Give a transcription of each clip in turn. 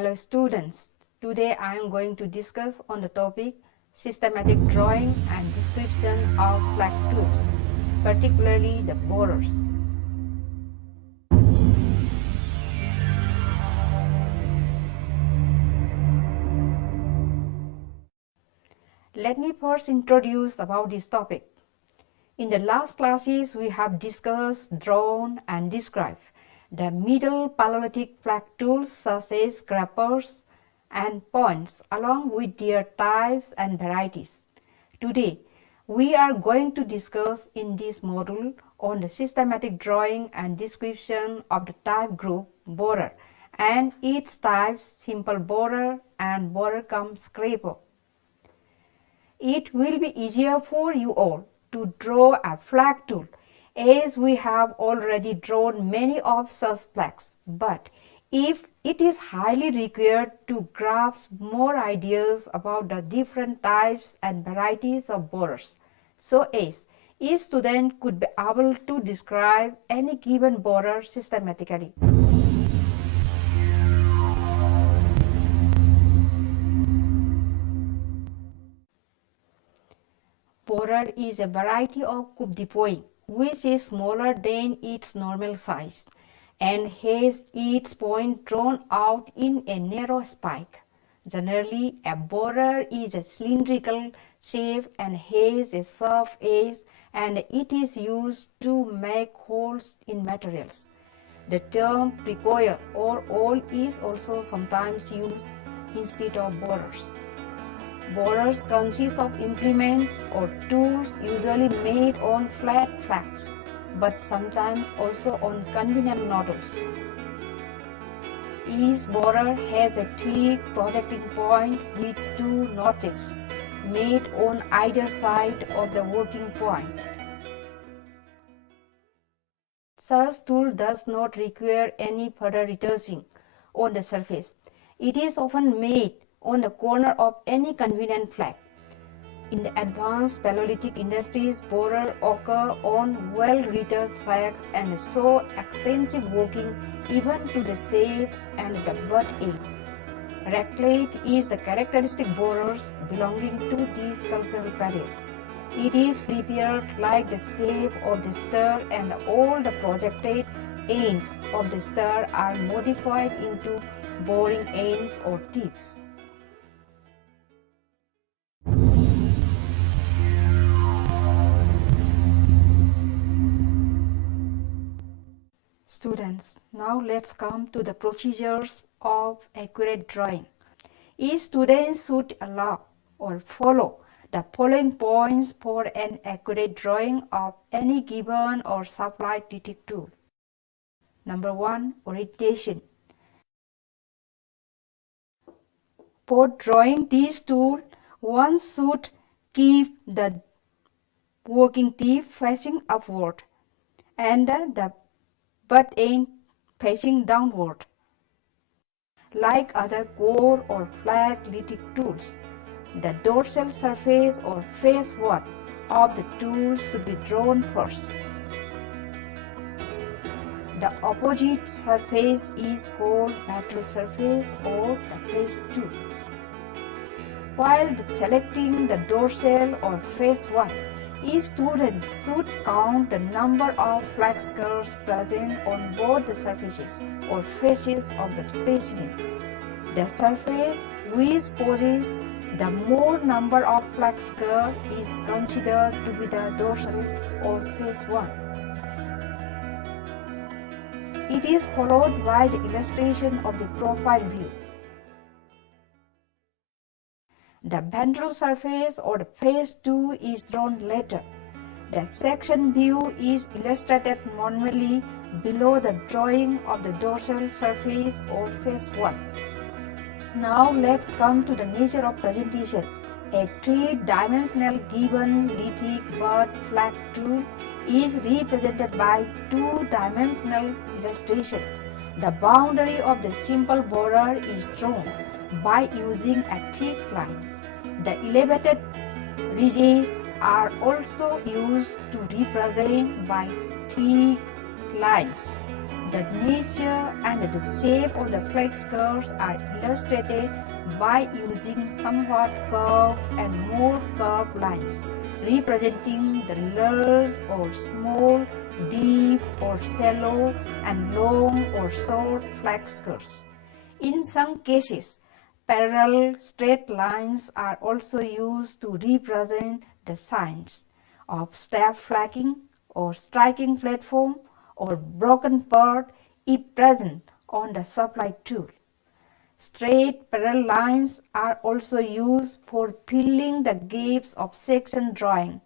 Hello students, today I am going to discuss on the topic systematic drawing and description of flake tools, particularly the borers. Let me first introduce about this topic. In the last classes, we have discussed, drawn, and described the Middle Paleolithic flake tools such as scrapers and points, along with their types and varieties. Today, we are going to discuss in this module on the systematic drawing and description of the type group borer and its types simple borer and borer cum scraper. It will be easier for you all to draw a flake tool, as we have already drawn many of such flakes. But if it is highly required to grasp more ideas about the different types and varieties of borers, so as each student could be able to describe any given borer systematically. Borer is a variety of coupe de poing, which is smaller than its normal size and has its point drawn out in a narrow spike. Generally, a borer is a cylindrical shape and has a sharp edge, and it is used to make holes in materials. The term precoil or awl is also sometimes used instead of borers. Borers consist of implements or tools usually made on flat flakes, but sometimes also on convenient nozzles. Each borer has a thick projecting point with two notches made on either side of the working point. Such tool does not require any further retouching on the surface. It is often made on the corner of any convenient flake. In the advanced Paleolithic industries, borers occur on well-retouched flakes and show extensive working even to the shape and the butt end. Raclette is the characteristic borers belonging to this cultural period. It is prepared like the shape of the star, and all the projected ends of the star are modified into boring ends or tips. Students, now let's come to the procedures of accurate drawing. Each student should allow or follow the following points for an accurate drawing of any given or supplied detect tool. Number 1, orientation. For drawing this tool, one should keep the working tip facing upward and the butt end facing downward. Like other core or flake lithic tools, the dorsal surface or face one of the tool should be drawn first. The opposite surface is called lateral surface or the face 2. While selecting the dorsal or face one, each student should count the number of flake scars present on both the surfaces or faces of the specimen. The surface which possesses the more number of flake scars is considered to be the dorsal or face one. It is followed by the illustration of the profile view. The ventral surface or the face 2 is drawn later. The section view is illustrated manually below the drawing of the dorsal surface or face 1. Now let's come to the nature of presentation. A three-dimensional given lithic butt flake tool is represented by two-dimensional illustration. The boundary of the simple borer is drawn by using a thick line. The elevated ridges are also used to represent by thick lines. The nature and the shape of the flake curves are illustrated by using somewhat curved and more curved lines, representing the large or small, deep or shallow, and long or short flake curves. In some cases, parallel straight lines are also used to represent the signs of step flaking or striking platform or broken part if present on the supply tool. Straight parallel lines are also used for filling the gaps of section drawing.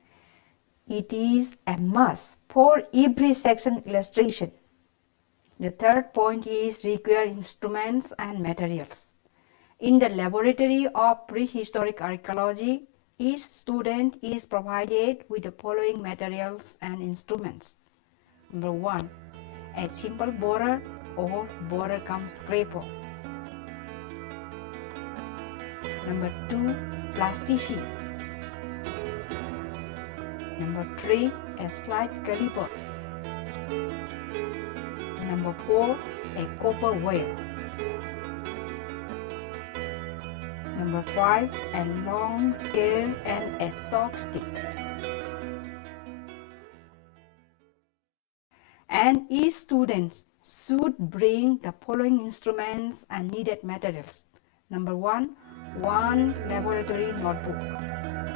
It is a must for every section illustration. The third point is require instruments and materials. In the laboratory of prehistoric archaeology, each student is provided with the following materials and instruments. Number 1, a simple borer or borer cum scraper. Number 2, plasticine. Number 3, a slide caliper. Number 4, a copper ware. Number 5, a long scale and a sock stick. And each student should bring the following instruments and needed materials. Number 1, one laboratory notebook.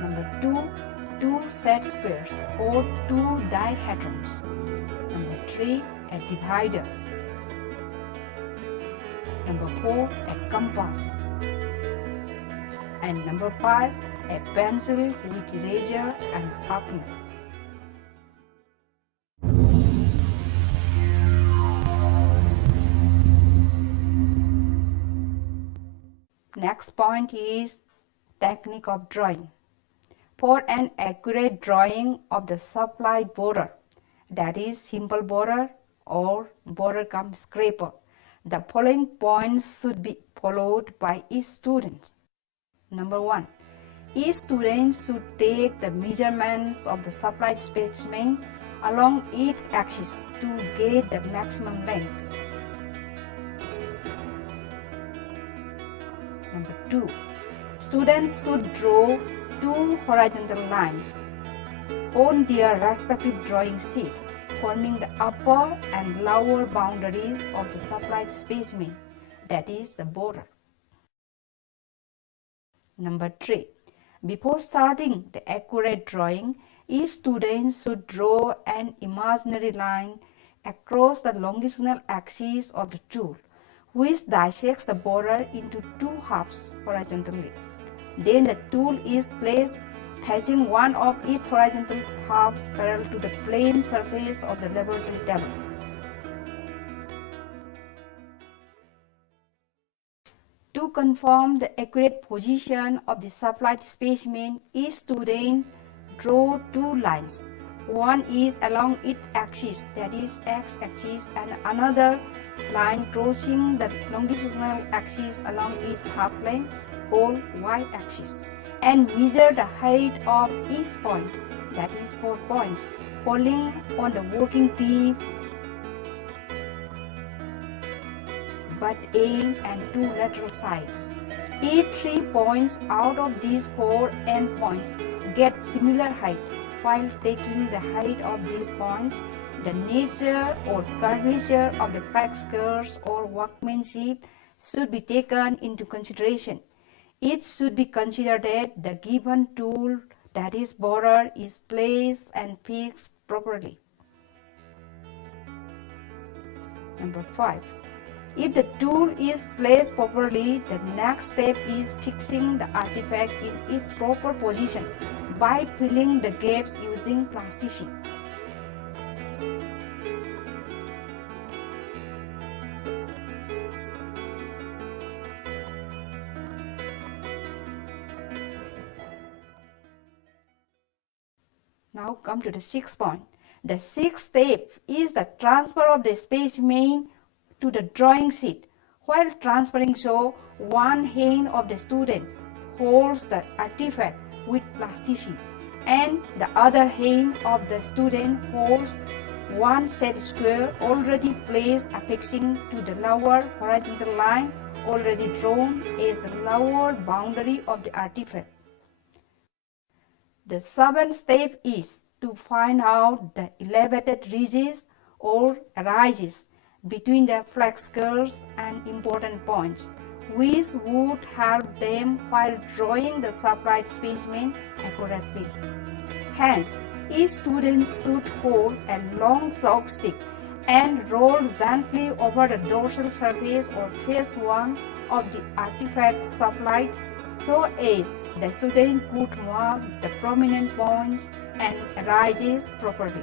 Number 2, 2 set squares or 2 dihedrons. Number 3, a divider. Number 4, a compass. And number 5, a pencil with eraser and sharpener. Next point is technique of drawing. For an accurate drawing of the supplied borer, that is simple borer or borer cum scraper, the following points should be followed by each student. Number 1, each student should take the measurements of the supplied specimen along its axis to get the maximum length. Number 2, students should draw 2 horizontal lines on their respective drawing sheets, forming the upper and lower boundaries of the supplied specimen, that is the borer. Number 3, before starting the accurate drawing, each student should draw an imaginary line across the longitudinal axis of the tool, which dissects the borer into 2 halves horizontally. Then the tool is placed facing one of its horizontal halves parallel to the plane surface of the laboratory table. To confirm the accurate position of the supplied specimen, each student draw 2 lines. One is along its axis, that is x-axis, and another line crossing the longitudinal axis along its half plane, called y-axis, and measure the height of each point, that is 4 points, falling on the working tip, butt end, and 2 lateral sides. Each 3 points out of these 4 endpoints get similar height. While taking the height of these points, the nature or curvature of the flake curves or workmanship should be taken into consideration. It should be considered that the given tool, that is borer, is placed and fixed properly. Number 5. If the tool is placed properly, the next step is fixing the artifact in its proper position by filling the gaps using plasticine. Now come to the 6th point. The 6th step is the transfer of the specimen to the drawing sheet. While transferring so, one hand of the student holds the artifact with plasticine and the other hand of the student holds one set square already placed affixing to the lower horizontal line already drawn as the lower boundary of the artifact. The seventh step is to find out the elevated ridges or ridges between the flake skirts and important points, which would help them while drawing the supplied specimen accurately. Hence, each student should hold a long chalk stick and roll gently over the dorsal surface or face one of the artifact supplied so as the student could mark the prominent points and ridges properly.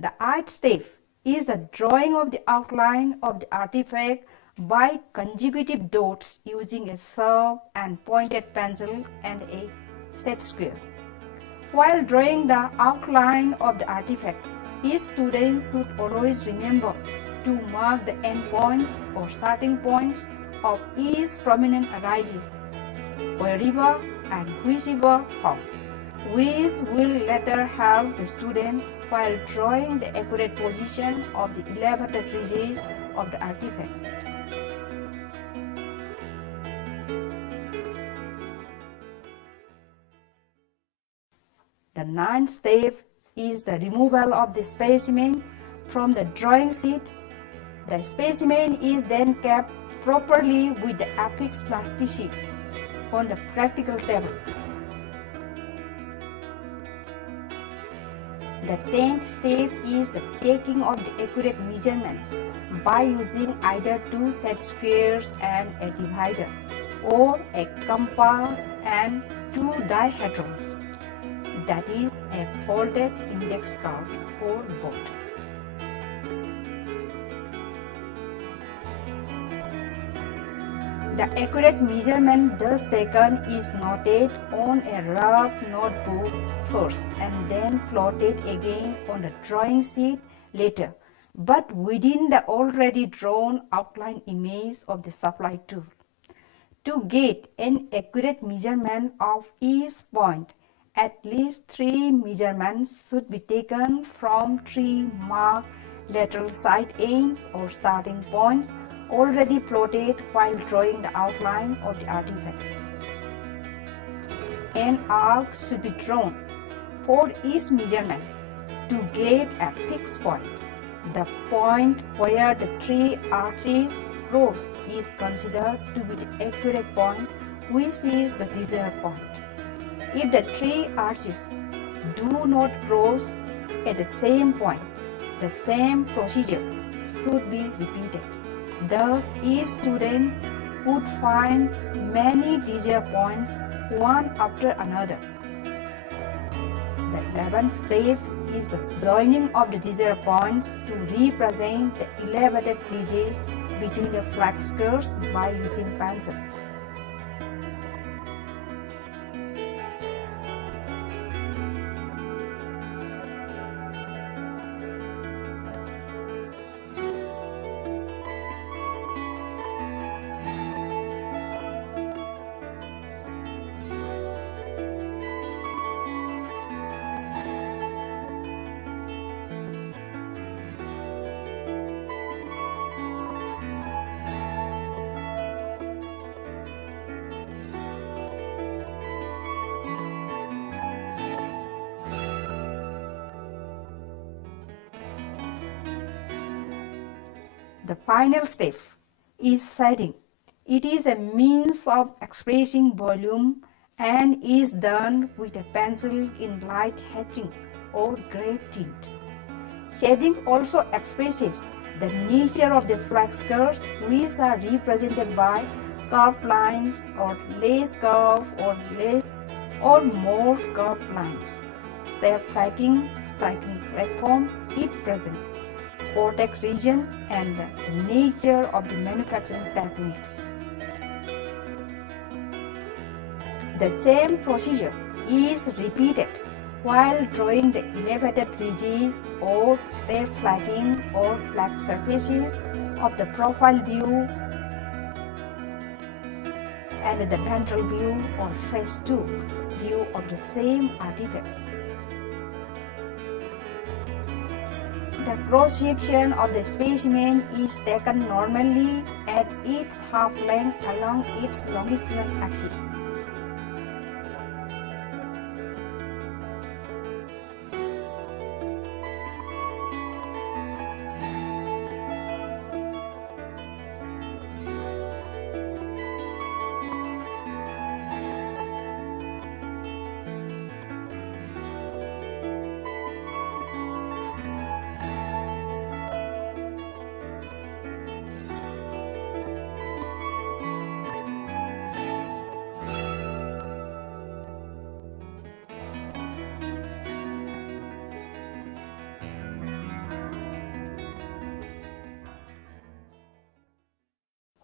The eighth step is the drawing of the outline of the artifact by consecutive dots using a sharp and pointed pencil and a set square. While drawing the outline of the artifact, each student should always remember to mark the endpoints or starting points of each prominent ridges, wherever and whichever form, which will later help the student while drawing the accurate position of the elevated ridges of the artifact. The ninth step is the removal of the specimen from the drawing sheet. The specimen is then kept properly with the affixed plasticine on the practical table. The 10th step is the taking of the accurate measurements by using either two set squares and a divider, or a compass and two dihedrons, that is a folded index card, or both. The accurate measurement thus taken is noted on a rough notebook first and then plotted again on the drawing sheet later, but within the already drawn outline image of the supply tool. To get an accurate measurement of each point, at least 3 measurements should be taken from 3 marked lateral side ends or starting points already plotted while drawing the outline of the artifact. An arc should be drawn for each measurement to get a fixed point. The point where the 3 arches cross is considered to be the accurate point, which is the desired point. If the 3 arches do not cross at the same point, the same procedure should be repeated. Thus, each student would find many desired points one after another. The 11th step is the joining of the desired points to represent the elevated ridges between the flake skirts by using pencil. The final step is shading. It is a means of expressing volume and is done with a pencil in light hatching or gray tint. Shading also expresses the nature of the flake skirts, which are represented by curved lines or less curved or less or more curved lines. Step flaking, cycling platform if present, vortex region, and the nature of the manufacturing techniques. The same procedure is repeated While drawing the elevated ridges or step flagging or flat surfaces of the profile view and the ventral view or face 2 view of the same artifact. The cross-section of the specimen is taken normally at its half length along its longitudinal axis.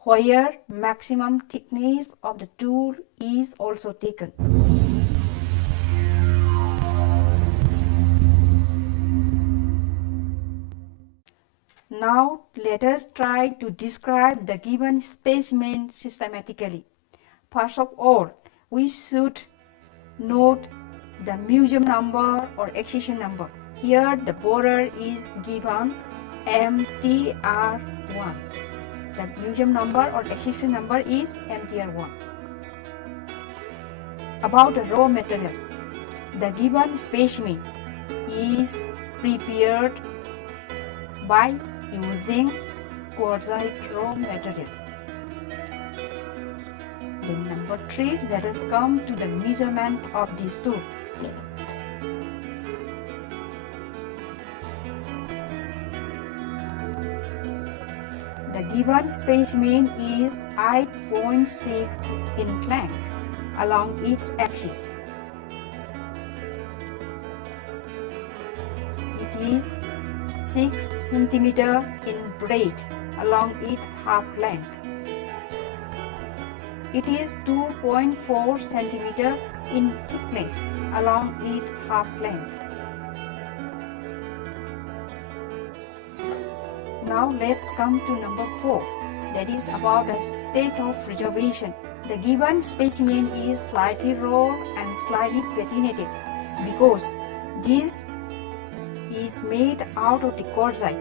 Where maximum thickness of the tool is also taken. Now let us try to describe the given specimen systematically. First of all, we should note the museum number or accession number. Here the border is given MTR1. The museum number or accession number is MTR1. About the raw material, the given specimen is prepared by using quartzite raw material. Then number 3, let us come to the measurement of this tool. The given specimen is 8.6 in length along its axis. It is 6 cm in breadth along its half length. It is 2.4 cm in thickness along its half length. Now let's come to number 4, that is about the state of preservation. The given specimen is slightly raw and slightly patinated because this is made out of the quartzite.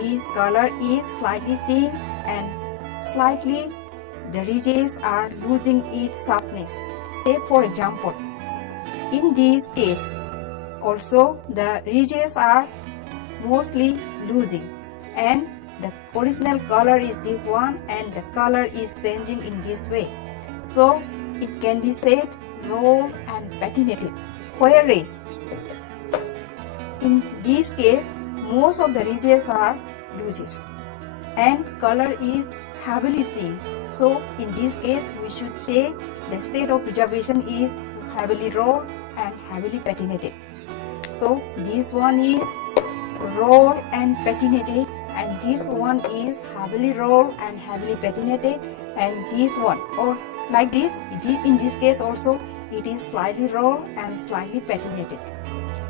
This color is slightly changed and slightly the ridges are losing its sharpness. Say for example, in this case also the ridges are mostly losing, and the original color is this one and the color is changing in this way. So it can be said raw and patinated. Whereas in this case most of the ridges are loose and color is heavily changed. So in this case we should say the state of preservation is heavily raw and heavily patinated. So this one is raw and patinated, and this one is heavily raw and heavily patinated, and this one, or like this, in this case also it is slightly raw and slightly patinated.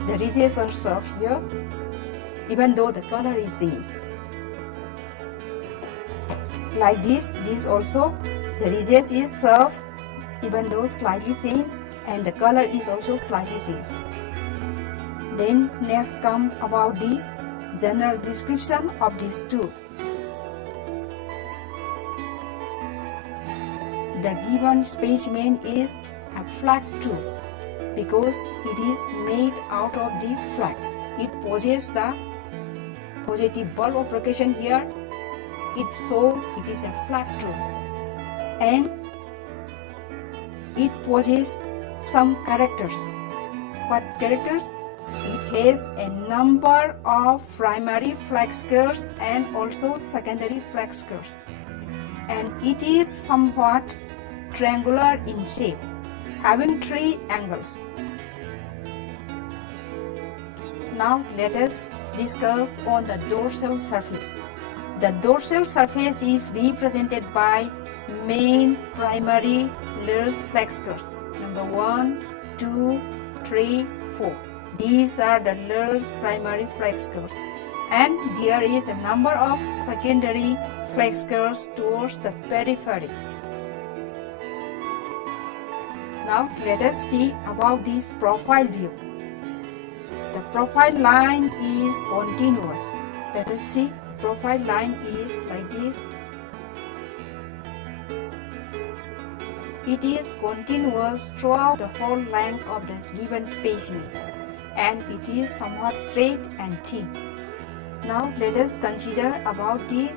The ridges are served here even though the color is changed. Like this also the ridges is served even though slightly changed and the color is also slightly changed. Then next come about the general description of this tool. The given specimen is a flake tool because it is made out of the flake. It possesses the positive bulb of location here. It shows it is a flake tool, and it possesses some characters. What characters? It has a number of primary flake scars and also secondary flake scars, and it is somewhat triangular in shape, having 3 angles. Now let us discuss on the dorsal surface. The dorsal surface is represented by main primary large flake scars, number 1, 2, 3, 4. These are the large primary flake scars, and there is a number of secondary flake scars towards the periphery. Now let us see about this profile view. The profile line is continuous. Let us see, profile line is like this. It is continuous throughout the whole length of the given specimen, and it is somewhat straight and thin. Now let us consider about the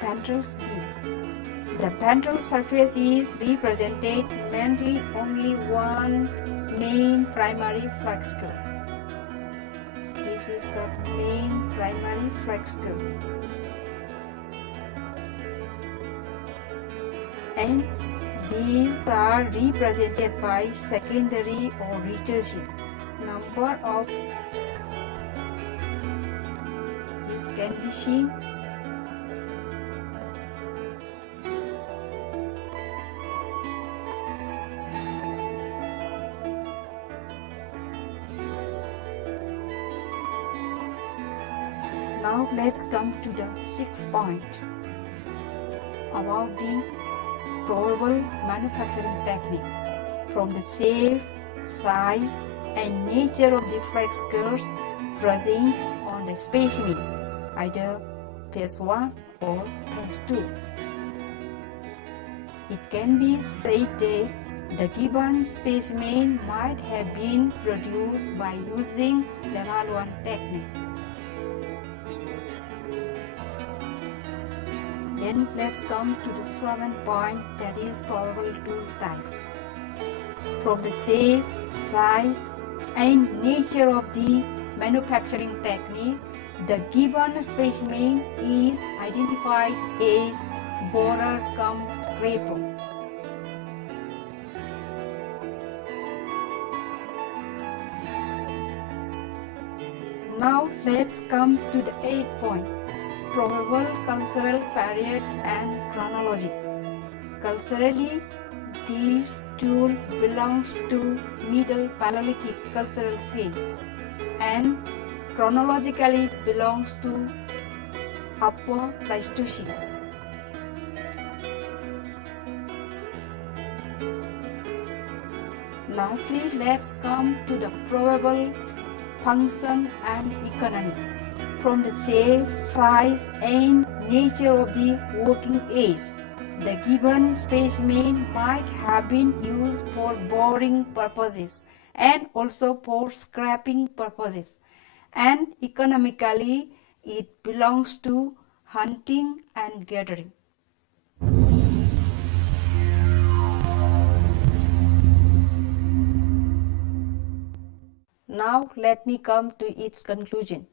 ventral view. The ventral surface is represented mainly only one main primary flake scar. This is the main primary flake scar. And these are represented by secondary or recursive. Number of this can be seen. Now let's come to the sixth point about the probable manufacturing technique. From the shape, size, and nature of the flake scars present on the specimen, either phase 1 or phase 2. It can be said that the given specimen might have been produced by using level 1 technique. Then let's come to the seventh point, that is probable tool type. From the shape, size, and nature of the manufacturing technique, the given specimen is identified as borer cum scraper. Now let's come to the eighth point, probable cultural period and chronology. Culturally, this tool belongs to Middle Paleolithic cultural phase, and chronologically belongs to Upper Pleistocene. Lastly, let's come to the probable function and economy. From the shape, size, and nature of the working age, the given specimen might have been used for boring purposes and also for scraping purposes, and economically it belongs to hunting and gathering. Now let me come to its conclusion.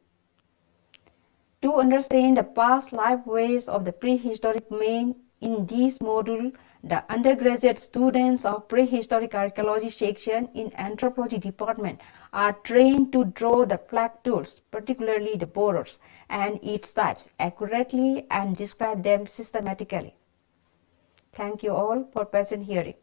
To understand the past life ways of the prehistoric man, in this module, the undergraduate students of Prehistoric Archaeology section in Anthropology department are trained to draw the flake tools, particularly the borers, and its types accurately and describe them systematically. Thank you all for patient hearing.